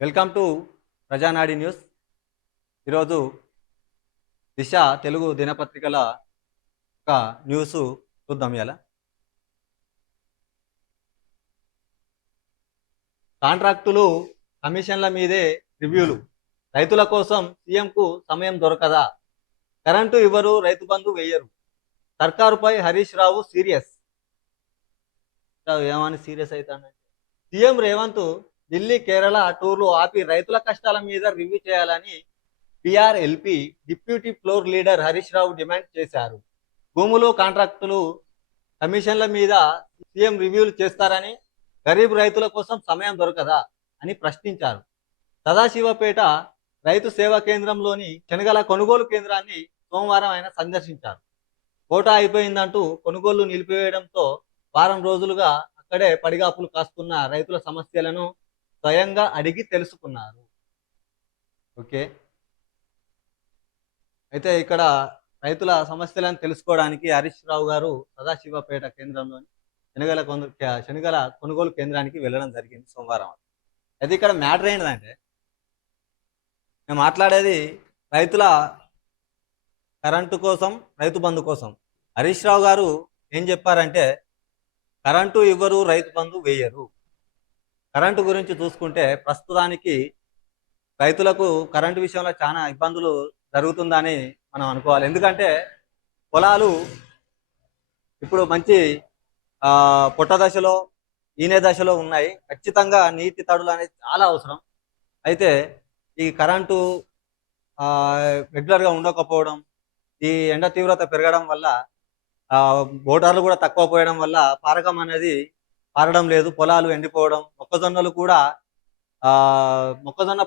Welcome to ప్రజానాడి news. ఈరోజు దిశ తెలుగు దినపత్రికల ఒక news చూద్దాం. ఇలా కాంట్రాక్టులు కమిషన్ల మీదే రివ్యూలు, రైతుల కోసం సీఎంకు సమయం దొరకదా, కరెంటు ఇవ్వరు, రైతు బంధు వేయరు, సర్కారుపై హరీష్ రావు సీరియస్. ఏమని సీరియస్ అవుతానంటే, సీఎం రేవంత్ ఢిల్లీ కేరళ టూర్లు ఆపి రైతుల కష్టాల మీద రివ్యూ చేయాలని పిఆర్ఎల్పి deputy floor leader Harish Rao demand చేశారు. భూములు కాంట్రాక్టులు కమిషన్ల మీద సీఎం రివ్యూలు చేస్తారని, గరీబ్ రైతుల కోసం సమయం దొరకదా అని ప్రశ్నించారు. సదాశివపేట రైతు సేవా కేంద్రంలోని శనగల కొనుగోలు కేంద్రాన్ని సోమవారం ఆయన సందర్శించారు. కోటా అయిపోయిందంటూ కొనుగోళ్లు నిలిపివేయడంతో వారం రోజులుగా అక్కడే పడిగాపులు కాస్తున్న రైతుల సమస్యలను స్వయంగా అడిగి తెలుసుకున్నారు. ఓకే, అయితే ఇక్కడ రైతుల సమస్యలను తెలుసుకోవడానికి హరీష్ రావు గారు సదాశివపేట కేంద్రంలోని శనగల కొనుగోలు కేంద్రానికి వెళ్ళడం జరిగింది సోమవారం. అయితే ఇక్కడ మ్యాటర్ ఏంటంటే, మేము మాట్లాడేది రైతుల కరెంటు కోసం, రైతు బంధు కోసం. హరీష్ రావు గారు ఏం చెప్పారంటే, కరెంటు ఇవ్వరు, రైతు బంధు వేయరు. కరెంటు గురించి చూసుకుంటే ప్రస్తుతానికి రైతులకు కరెంటు విషయంలో చాలా ఇబ్బందులు జరుగుతుందని మనం అనుకోవాలి. ఎందుకంటే పొలాలు ఇప్పుడు మంచి పొట్ట దశలో, ఈనే దశలో ఉన్నాయి. ఖచ్చితంగా నీటి తడులు అనేది చాలా అవసరం. అయితే ఈ కరెంటు రెగ్యులర్గా ఉండకపోవడం, ఈ ఎండ తీవ్రత పెరగడం వల్ల, మోటార్లు కూడా తక్కువ పోయడం వల్ల పారకం అనేది పారడం లేదు, పొలాలు ఎండిపోవడం. మొక్కజొన్న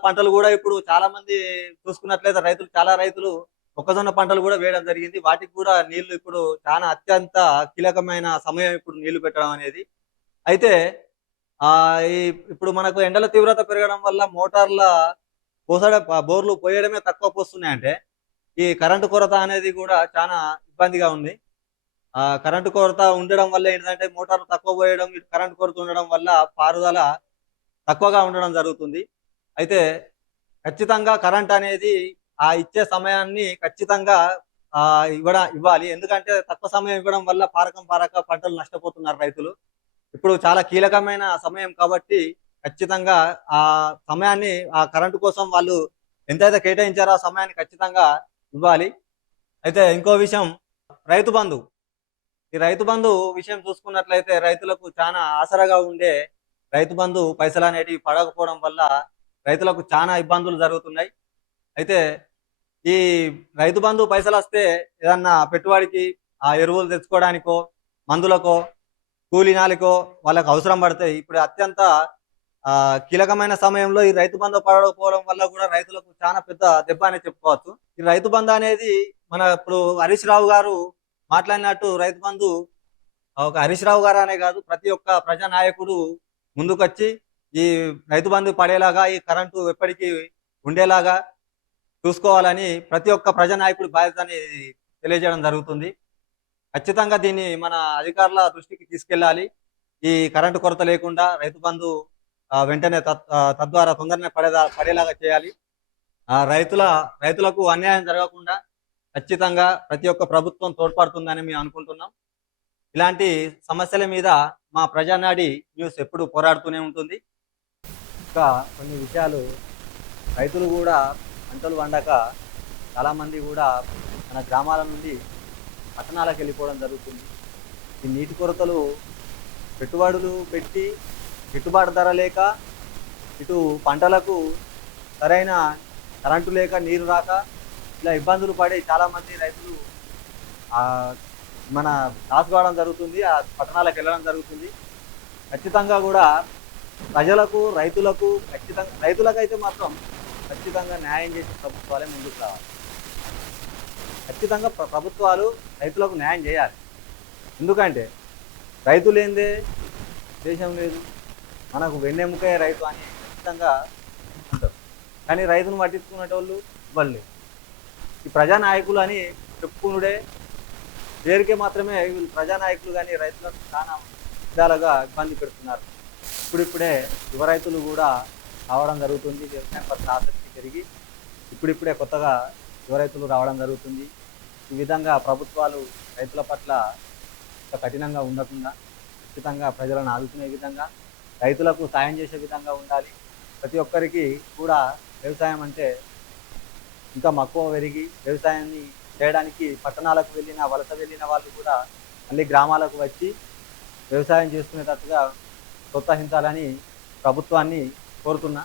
పంటలు కూడా ఇప్పుడు చాలా మంది చూసుకున్నట్లయితే చాలా రైతులు మొక్కజొన్న పంటలు కూడా వేయడం జరిగింది. వాటికి కూడా నీళ్లు ఇప్పుడు చాలా అత్యంత కీలకమైన సమయం ఇప్పుడు నీళ్లు పెట్టడం అనేది. అయితే ఇప్పుడు మనకు ఎండల తీవ్రత పెరగడం వల్ల మోటార్ల బోర్లు పోయడమే తక్కువ పోస్తున్నాయంటే, ఈ కరెంటు కొరత అనేది కూడా చాలా ఇబ్బందిగా ఉంది. కరెంటు కొరత ఉండడం వల్ల ఏంటంటే మోటార్లు తక్కువ పోయడం, కరెంటు కొరత ఉండడం వల్ల పారుదల తక్కువగా ఉండడం జరుగుతుంది. అయితే ఖచ్చితంగా కరెంట్ అనేది ఇచ్చే సమయాన్ని ఖచ్చితంగా ఇవ్వాలి. ఎందుకంటే తక్కువ సమయం ఇవ్వడం వల్ల పారక పంటలు నష్టపోతున్నారు రైతులు. ఇప్పుడు చాలా కీలకమైన సమయం కాబట్టి ఖచ్చితంగా ఆ సమయాన్ని, ఆ కరెంటు కోసం వాళ్ళు ఎంతైతే కేటాయించారో ఆ సమయాన్ని ఖచ్చితంగా ఇవ్వాలి. అయితే ఇంకో విషయం, రైతు బంధు. ఈ రైతు బంధు విషయం చూసుకున్నట్లయితే రైతులకు చాలా ఆసరాగా ఉండే రైతు బంధు పైసలు అనేటివి పడకపోవడం వల్ల రైతులకు చాలా ఇబ్బందులు జరుగుతున్నాయి. అయితే ఈ రైతు బంధు పైసలు వస్తే ఏదన్నా పెట్టుబడికి, ఎరువులు తెచ్చుకోవడానికో, మందులకో, కూలీనాలకో వాళ్ళకు అవసరం పడతాయి. ఇప్పుడు అత్యంత కీలకమైన సమయంలో ఈ రైతు బంధు పడకపోవడం వల్ల కూడా రైతులకు చాలా పెద్ద దెబ్బ అనేది చెప్పుకోవచ్చు. ఈ రైతు బంధు అనేది ఇప్పుడు హరీష్ రావు గారు మాట్లాడినట్టు రైతు బంధు ఒక హరీష్ రావు గారు అనే కాదు, ప్రతి ఒక్క ప్రజానాయకుడు ముందుకొచ్చి ఈ రైతు బంధు పడేలాగా, ఈ కరెంటు ఎప్పటికీ ఉండేలాగా చూసుకోవాలని ప్రతి ఒక్క ప్రజానాయకుడి బాధ్యతని తెలియజేయడం జరుగుతుంది. ఖచ్చితంగా దీన్ని మన అధికారుల దృష్టికి తీసుకెళ్ళాలి. ఈ కరెంటు కొరత లేకుండా రైతు బంధు వెంటనే తద్వారా తొందరనే పడేలాగా చేయాలి. రైతులకు అన్యాయం జరగకుండా ఖచ్చితంగా ప్రతి ఒక్క ప్రభుత్వం తోడ్పడుతుందని మేము అనుకుంటున్నాం. ఇలాంటి సమస్యల మీద మా ప్రజానాడి న్యూస్ ఎప్పుడు పోరాడుతూనే ఉంటుంది. ఇంకా కొన్ని విషయాలు, రైతులు కూడా పంటలు పండక చాలామంది కూడా మన గ్రామాల నుండి పట్టణాలకు వెళ్ళిపోవడం జరుగుతుంది. ఈ నీటి కొరతలు, పెట్టుబడులు పెట్టి గిట్టుబాటు ధర లేక, ఇటు పంటలకు సరైన కరెంటు లేక, నీరు రాక, ఇలా ఇబ్బందులు పడి చాలామంది రైతులు మన నాశ కావడం జరుగుతుంది, ఆ పట్టణాలకు వెళ్ళడం జరుగుతుంది. ఖచ్చితంగా కూడా ప్రజలకు, రైతులకైతే మాత్రం ఖచ్చితంగా న్యాయం చేసే ప్రభుత్వాలే ముందుకు రావాలి. ఖచ్చితంగా ప్రభుత్వాలు రైతులకు న్యాయం చేయాలి. ఎందుకంటే రైతు లేనిదే దేశం లేదు, మనకు వెన్నెముకే రైతు అని ఖచ్చితంగా ఉంటారు. కానీ రైతును పట్టించుకునేటోళ్ళు ఇవ్వలేదు. ఈ ప్రజానాయకులు అని చెప్పుకునుడే పేరుకే మాత్రమే వీళ్ళు ప్రజానాయకులు, కానీ రైతులకు చాలా విధాలుగా ఇబ్బంది పెడుతున్నారు. ఇప్పుడిప్పుడే యువ రైతులు కూడా రావడం జరుగుతుంది. వ్యవసాయం పట్ల ఆసక్తి పెరిగి ఇప్పుడిప్పుడే కొత్తగా యువ రైతులు రావడం జరుగుతుంది. ఈ విధంగా ప్రభుత్వాలు రైతుల పట్ల కఠినంగా ఉండకుండా ఖచ్చితంగా ప్రజలను ఆదుకునే విధంగా, రైతులకు సాయం చేసే విధంగా ఉండాలి. ప్రతి ఒక్కరికి కూడా వ్యవసాయం అంటే ఇంకా మక్కువ పెరిగి వ్యవసాయాన్ని చేయడానికి పట్టణాలకు వెళ్ళిన, వలస వెళ్ళిన వాళ్ళు కూడా మళ్ళీ గ్రామాలకు వచ్చి వ్యవసాయం చేసుకునేటట్టుగా ప్రోత్సహించాలని ప్రభుత్వాన్ని కోరుతున్నా.